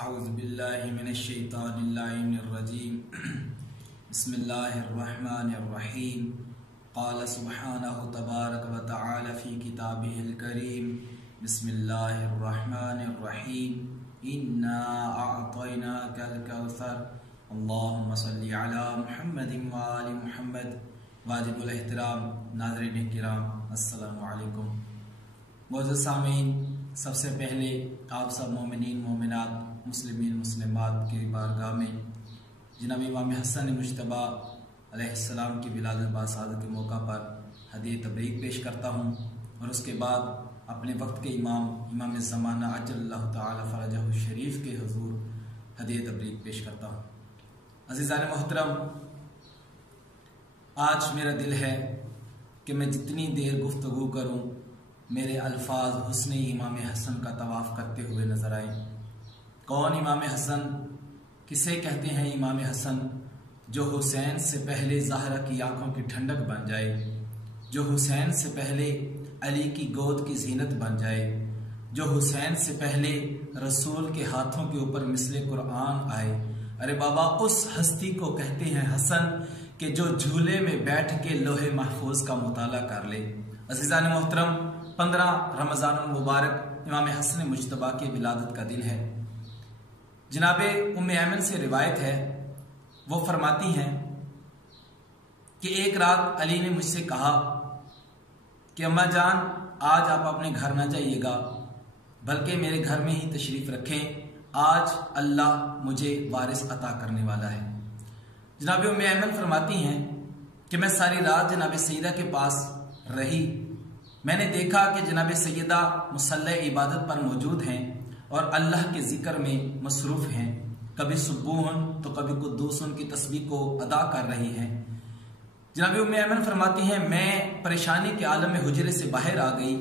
औज़ुबिल्लाहि मिनश्शैतानिर्रजीम बिस्मिल्लाहिर्रहमानिर्रहीम क़ाल सुब्हानहु तबारक व तआला फ़ी किताबिहिल करीम बिस्मिल्लाहिर्रहमानिर्रहीम इन्ना अअतैनाकल कौसर अल्लाहुम्मा सल्लि अला मुहम्मदिन व आलि मुहम्मद। वाजिबुल एहतराम नाज़रीन किराम, अस्सलामु अलैकुम। मौजूद सामीन, सबसे पहले आप सब मोमिनीन मोमिनात मुस्लिमीन मुस्लिमात के बारगाह में जनाब इमाम हसन मुज्तबा अलैहिस्सलाम की विलादत बासादत के मौका पर हदीये तबरीक पेश करता हूँ और उसके बाद अपने वक्त के इमाम ज़माना अज्जलल्लाहु ताला फ़रजहु शरीफ के हुज़ूर हदीये तबरीक पेश करता हूँ। अज़ीज़ान मोहतरम, आज मेरा दिल है कि मैं जितनी देर गुफ्तगू करूँ मेरे अल्फाज हुस्न इमाम हसन का तवाफ़ करते हुए नजर आए। कौन इमाम हसन? किसे कहते हैं इमाम हसन? जो हुसैन से पहले ज़हरा की आंखों की ठंडक बन जाए, जो हुसैन से पहले अली की गोद की जीनत बन जाए, जो हुसैन से पहले रसूल के हाथों के ऊपर मिसले कुरान आए। अरे बाबा, उस हस्ती को कहते हैं हसन कि जो झूले में बैठ के लोहे महफूज का मुताला कर ले। अज़ीज़ान मोहतरम, 15 रमज़ानुल मुबारक इमाम हसन मुज्तबा के विलादत का दिन है। जनाबे उम्मे ऐमन से रिवायत है, वो फरमाती हैं कि एक रात अली ने मुझसे कहा कि अम्मा जान, आज आप अपने घर ना जाइएगा बल्कि मेरे घर में ही तशरीफ़ रखें, आज अल्लाह मुझे वारिस अता करने वाला है। जनाबे उम्मे ऐमन फरमाती हैं कि मैं सारी रात जनाबे सैयदा के पास रही। मैंने देखा कि जनाब सैयदा मुसल्ले इबादत पर मौजूद हैं और अल्लाह के जिक्र में मसरूफ़ हैं। कभी सुबूहन तो कभी कुद्दूसन की तस्बीह को अदा कर रही हैं। जनाब उम्मे ऐमन फरमाती हैं, मैं परेशानी के आलम में हुजरे से बाहर आ गई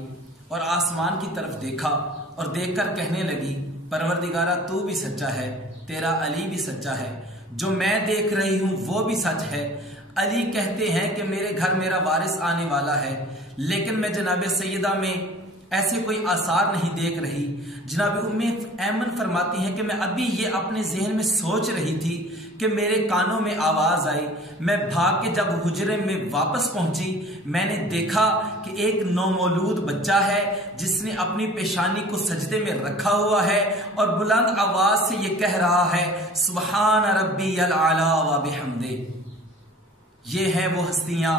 और आसमान की तरफ देखा और देखकर कहने लगी, परवरदिगारा तू भी सच्चा है, तेरा अली भी सच्चा है, जो मैं देख रही हूँ वो भी सच है। अली कहते हैं कि मेरे घर मेरा वारिस आने वाला है, लेकिन मैं जनाब सैयदा में ऐसे कोई आसार नहीं देख रही। जनाब उम्मे ऐमन फरमाती हैं कि मैं अभी ये अपने जहन में सोच रही थी कि मेरे कानों में आवाज आई। मैं भाग के जब हुजरे में वापस पहुंची, मैंने देखा कि एक नौमौलूद बच्चा है जिसने अपनी पेशानी को सजदे में रखा हुआ है और बुलंद आवाज से ये कह रहा है, सुब्हान रब्बियल आला व बिहम्दे। ये है वो हस्तियां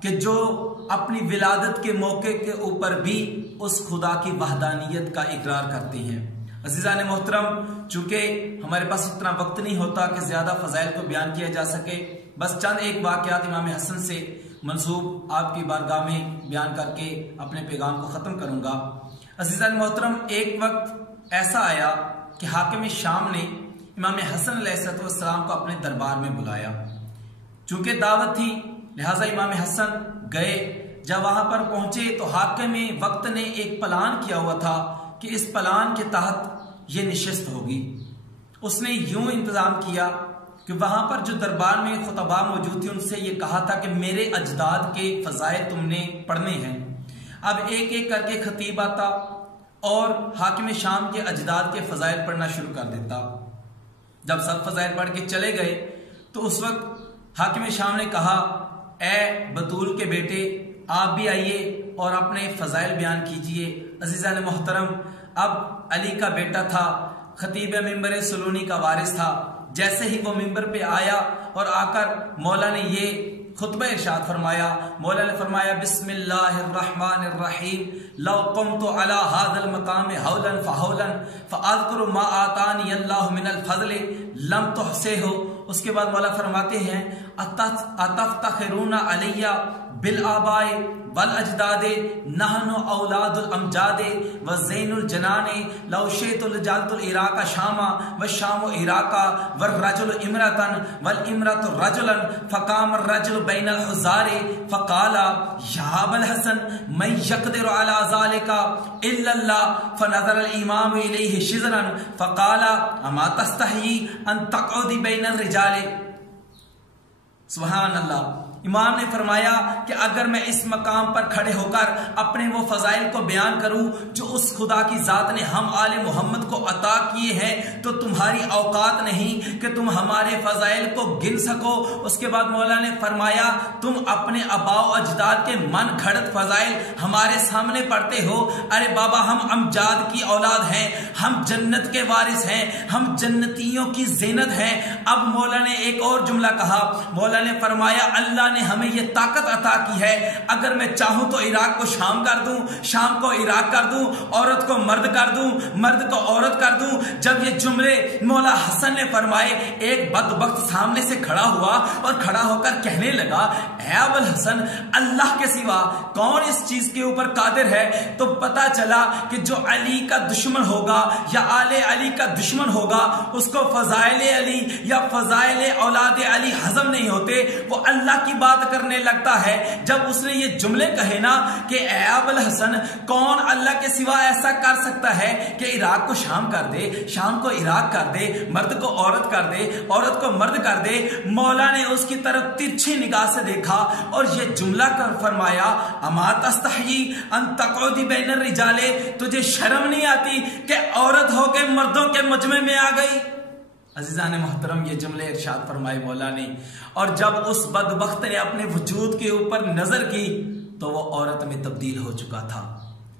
कि जो अपनी विलादत के मौके के ऊपर भी उस खुदा की वहदानियत का इकरार करती हैं। अज़ीज़ान मोहतरम, चूंकि हमारे पास इतना वक्त नहीं होता कि ज्यादा फजाइल को बयान किया जा सके, बस चंद एक वाक़यात इमाम हसन से मंसूब आपकी बारगाह में बयान करके अपने पैगाम को ख़त्म करूंगा। अज़ीज़ान मोहतरम, एक वक्त ऐसा आया कि हाकिम शाम ने इमाम हसन अलैहिस्सलाम को अपने दरबार में बुलाया। चूंकि दावत थी लिहाजा इमाम हसन गए। जब वहां पर पहुंचे तो हाकिम वक्त ने एक प्लान किया हुआ था कि इस प्लान के तहत ये निशस्त होगी। उसने यूं इंतजाम किया कि वहां पर जो दरबार में खुतबा मौजूद थे उनसे ये कहा था कि मेरे अजदाद के फजाइल तुमने पढ़ने हैं। अब एक एक करके खतीब आता और हाकिम शाम के अजदाद के फजाइल पढ़ना शुरू कर देता। जब सब फजाइल पढ़ के चले गए तो उस वक्त हाकिम शाम ने कहा, ए बतूल के बेटे, आप भी आइए और अपने फजाइल बयान कीजिए। अज़ीज़ान मोहतरम, अब अली का बेटा था, खतीब मिंबर सलूनी का वारिस था। जैसे ही वो मिंबर पे आया और आकर मौला ने ये खुतबा इरशाद फरमाया। मौला ने फरमाया, बिस्मिल्लाहिर्रहमानिर्रहीम, लौ क़ुमतु अला हाज़ल मक़ाम हौलन फ़हौलन फ़अज़कुरु मा आतानी अल्लाहु मिनल फ़ज़्ल लम तुहसिहु। उसके बाद मौला फरमाते हैं, अतफ़्तख़िरूना अलैया बिल आबाए वल अजदादे नहनु औलादुल अमजादे व ज़ैनुल जनाने लौ शिअतु जअलतुल इराक़ा शामा व शामु इराक़ा व रजुल इमरतन वल इमरतु रजुलन फ़क़ाम रजुल बैनल हुज़ारे फ़क़ाला या अबल हसन मैं यक़दिरु अला ज़ालिका इल्लल्लाह फ़नज़रल इमाम इलैहि शिज़रन फ़क़ाला अमा तस्तही अन तक़उदी बैनर रिजाले। सुभान अल्लाह। इमाम ने फरमाया कि अगर मैं इस मकाम पर खड़े होकर अपने वो फजाइल को बयान करूं जो उस खुदा की जात ने हम आले मोहम्मद को अता किए हैं तो तुम्हारी औकात नहीं कि तुम हमारे फजाइल को गिन सको। उसके बाद मौला ने फरमाया तुम अपने अबाओ अजदाद के मन घड़त फजाइल हमारे सामने पढ़ते हो। अरे बाबा, हम अमजाद की औलाद हैं, हम जन्नत के वारिस हैं, हम जन्नतियों की ज़ीनत हैं। अब मौला ने एक और जुमला कहा। मौला ने फरमाया अल्लाह ने हमें यह ताकत अता की है, अगर मैं चाहूं तो इराक को शाम कर दूं, शाम को इराक कर दूं, औरत को मर्द कर दूं, मर्द को औरत कर दूं। जब ये जुमले मौला हसन ने फरमाए, एक बदबख्त सामने से खड़ा हुआ और खड़ा होकर कहने लगा, ऐ अबुल हसन, अल्लाह के सिवा कौन इस चीज के ऊपर कादिर है? तो पता चला कि जो अली का दुश्मन होगा या आले अली का दुश्मन होगा उसको फजाइल अली या फजाइल औलाद अली हजम नहीं होते, वो अल्लाह की बात करने लगता है। जब उसने ये जुमले कहे ना कि ऐ अबुल हसन, कौन अल्लाह के सिवा ऐसा कर सकता है कि इराक को शाम कर दे, शाम को इराक कर दे, मर्द को औरत कर दे, औरत को मर्द कर दे। मौला ने उसकी तरफ तिरछी निगाह से देखा और ये जुमला कर फरमाया, अमा तस्तही अन तक़उदी बैन रिजाले, तुझे शर्म नहीं आती कि औरत होके मर्दों के मजमे में आ गई? अजीजान मोहतरम, ये जुमले इरशाद फरमाए मौला ने। और जब उस बदबख्त ने अपने वजूद के ऊपर नजर की तो वो औरत में तब्दील हो चुका था।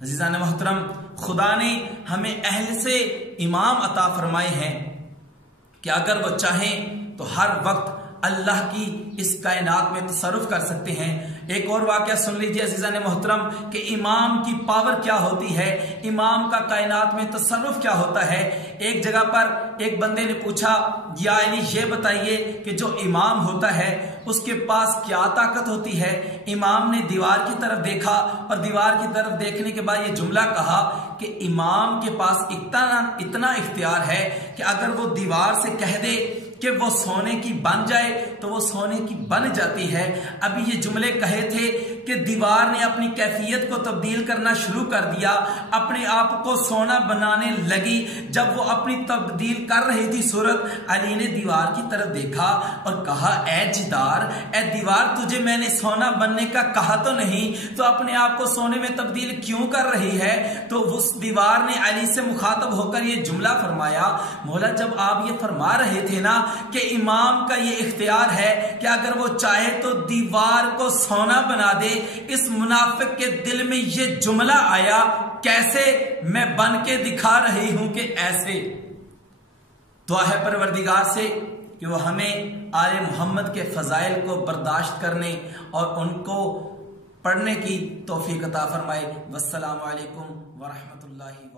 अजीजान मोहतरम, खुदा ने हमें अहल से इमाम अता फरमाए हैं कि अगर वो चाहें तो हर वक्त अल्लाह की इस कायनात में तसर्रुफ कर सकते हैं। एक और वाक़या सुन लीजिए अज़ीज़ान मोहतरम कि इमाम की पावर क्या होती है, इमाम का कायनात में तसर्रुफ क्या होता है। एक जगह पर एक बंदे ने पूछा, या अली ये बताइए कि जो इमाम होता है उसके पास क्या ताकत होती है? इमाम ने दीवार की तरफ देखा और दीवार की तरफ देखने के बाद ये जुमला कहा कि इमाम के पास इतना इख्तियार है कि अगर वो दीवार से कह दे कि वो सोने की बन जाए तो वो सोने की बन जाती है। अभी ये जुमले कहे थे कि दीवार ने अपनी कैफियत को तब्दील करना शुरू कर दिया, अपने आप को सोना बनाने लगी। जब वो अपनी तब्दील कर रही थी सूरत, अली ने दीवार की तरफ देखा और कहा, ए जिदार, ए दीवार, तुझे मैंने सोना बनने का कहा तो नहीं, तो अपने आप को सोने में तब्दील क्यों कर रही है? तो उस दीवार ने अली से मुखातब होकर ये जुमला फरमाया, मौला जब आप ये फरमा रहे थे ना कि इमाम का ये इख्तियार है कि अगर वो चाहे तो दीवार को सोना बना दे, इस मुनाफिक के दिल में ये जुमला आया, कैसे? मैं बन के दिखा रही हूं कि ऐसे। दुआ है परवरदिगार से कि वो हमें आले मोहम्मद के फजाइल को बर्दाश्त करने और उनको पढ़ने की तौफीक अता फरमाए। वस्सलामु अलैकुम व रहमतुल्लाहि।